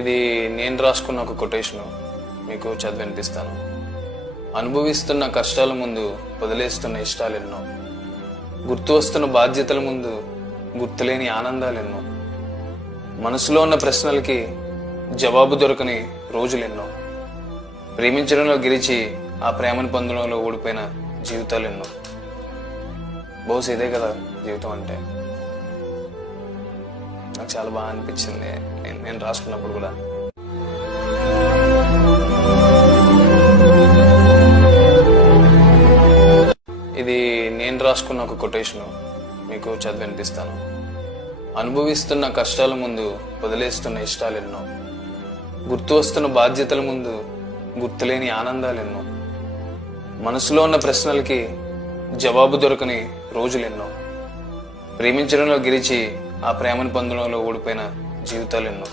ఇది నేను రాసుకున్న ఒక కొటేషను మీకు చదివి వినిపిస్తాను. అనుభవిస్తున్న కష్టాల ముందు వదిలేస్తున్న ఇష్టాలెన్నో, గుర్తు వస్తున్న బాధ్యతల ముందు గుర్తులేని ఆనందాలెన్నో, మనసులో ఉన్న ప్రశ్నలకి జవాబు దొరకని రోజులెన్నో, ప్రేమించడంలో గెలిచి ఆ ప్రేమను పొందడంలో ఓడిపోయిన జీవితాలెన్నో. బహుశా ఇదే కదా జీవితం అంటే. నాకు చాలా బాగా అనిపించింది నేను రాసుకున్నప్పుడు కూడా. ఇది నేను రాసుకున్న ఒక కొటేషను మీకు చదివి వినిపిస్తాను. అనుభవిస్తున్న కష్టాల ముందు వదిలేస్తున్న ఇష్టాలెన్నో, గుర్తు వస్తున్న బాధ్యతల ముందు గుర్తులేని ఆనందాలెన్నో, మనసులో ఉన్న ప్రశ్నలకి జవాబు దొరకని రోజులెన్నో, ప్రేమించడంలో గెలిచి ఆ ప్రేమను పొందడంలో ఓడిపోయిన జీవితాలెన్నో.